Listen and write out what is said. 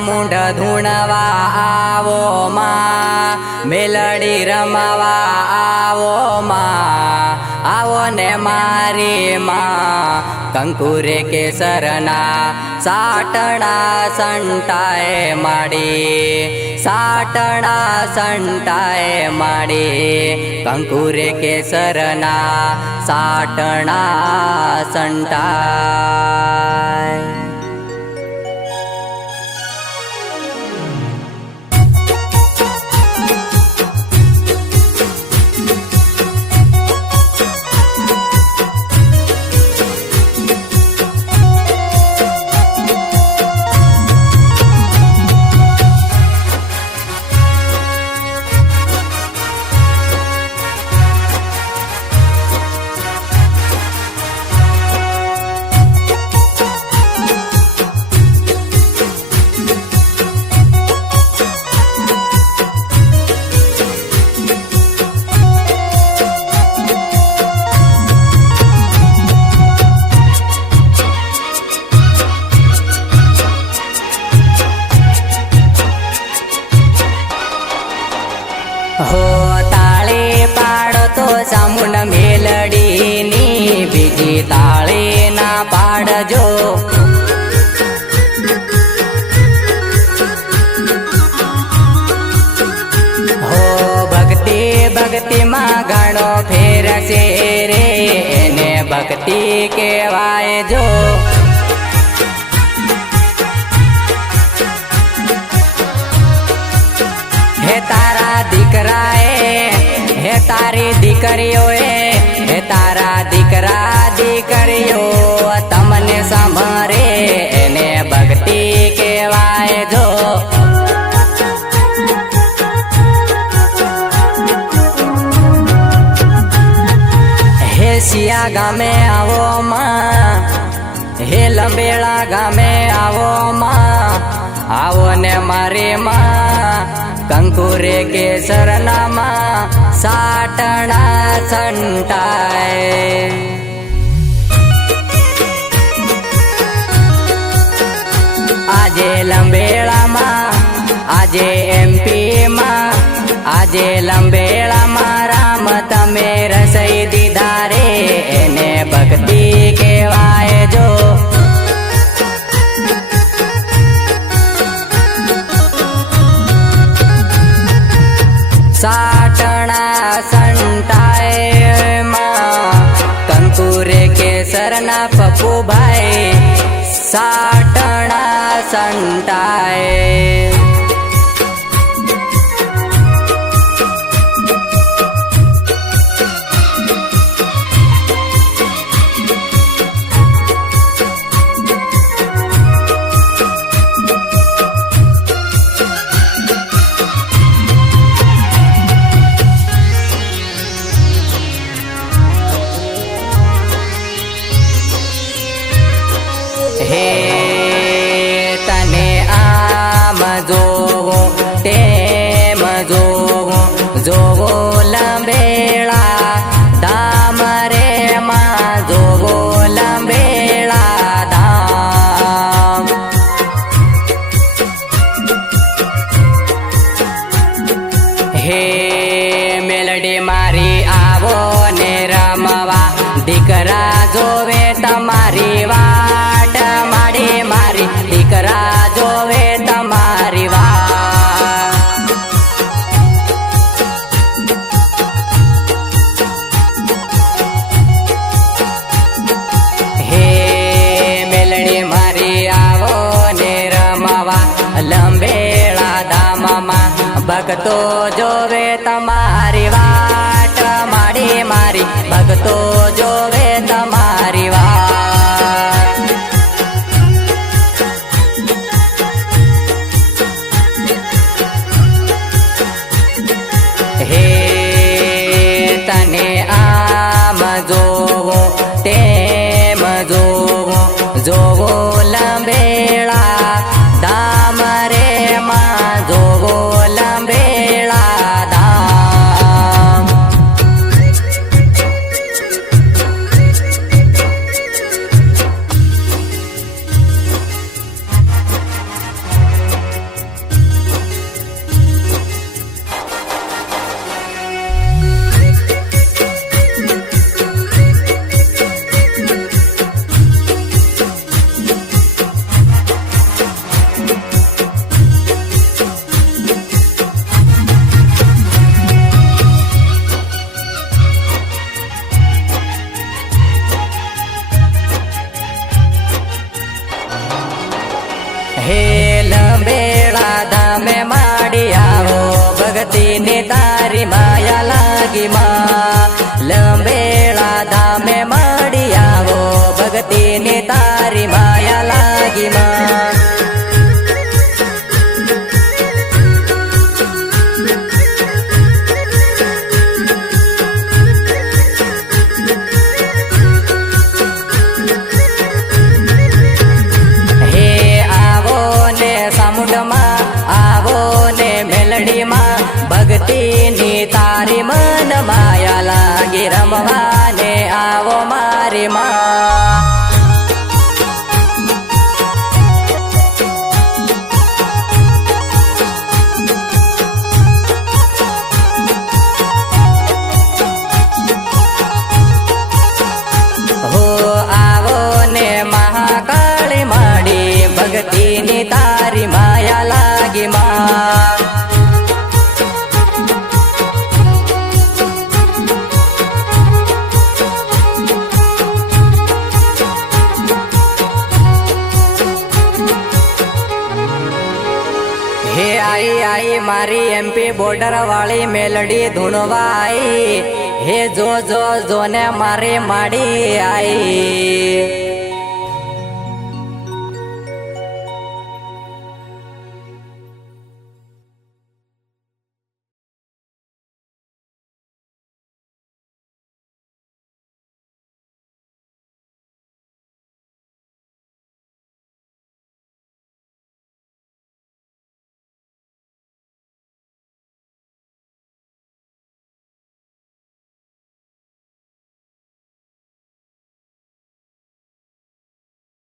ચામુંડ ધૂણવા આવો માં, મેલડી રમવા આવો માં, આવો ને મારી માં કંકુરે કેસરના સાટણા સંટાએ માડી, સાટણા સંટાએ માડી કંકુરે કેસરના સાટણા સંટાય. હો તાળી પાડો તો ચામુંડ મેલડીની, બીજી તાળી ના પાડજો. હો ભક્તિ ભક્તિમાં ઘણો ફેરશે રે, એને ભક્તિ કહેવાય જો. હે તારા દીકરાએ, હે તારી દીકરીઓએ, હે તારા દીકરા દીકરીઓ તમને સાંભળે એને ભક્તિ કહેવાય જો. હે શિયા ગામે આવો માં, હે લંબેળા ગામે આવો માં, આવો ને મારી માં કંકુરે કેસરના માં સાટણા સંટાય. આજે લંબેળામાં, આજે MP માં, આજે લંબેળામાં રામ તમે રસઈ દીધા રે, એને ભક્તિ કહેવાય જો. સાટણા સંટાય માં કંકુરે કેસરના પપ્પુભાઈ સાટણા સંટાય. હે તને આમ જોવો તેમ જોવો, જોવો લંબેળા ધામ રે માં, જોવો લંબેળા ધામ. હે મેલડી મારી આવો ને રમવા, દીકરા જોવે તમારી વાટ માડી, મારી દીકરા જોવે તમારી વાત. હે મેલડી મારી આવો ને રમવા, લંબેળા ધામમાં ભક્તો જોવે તમારી વાટ માડી, મારી ભક્તો જોવે તમારી વાત. હે તને આમ જોવો તેમ જોવો, જોવો લંબેળા ધામ રે માં, જોવો લંબેળા રમવાને આવો મારી માં હો આવો ને મહાકાળી માડી ભક્તિની તારી માયા લાગી માં हे आई आई मारी एमपी बॉर्डर वाली मेलडी धुनवाई हे जो जो जोने मारी माड़ी आई।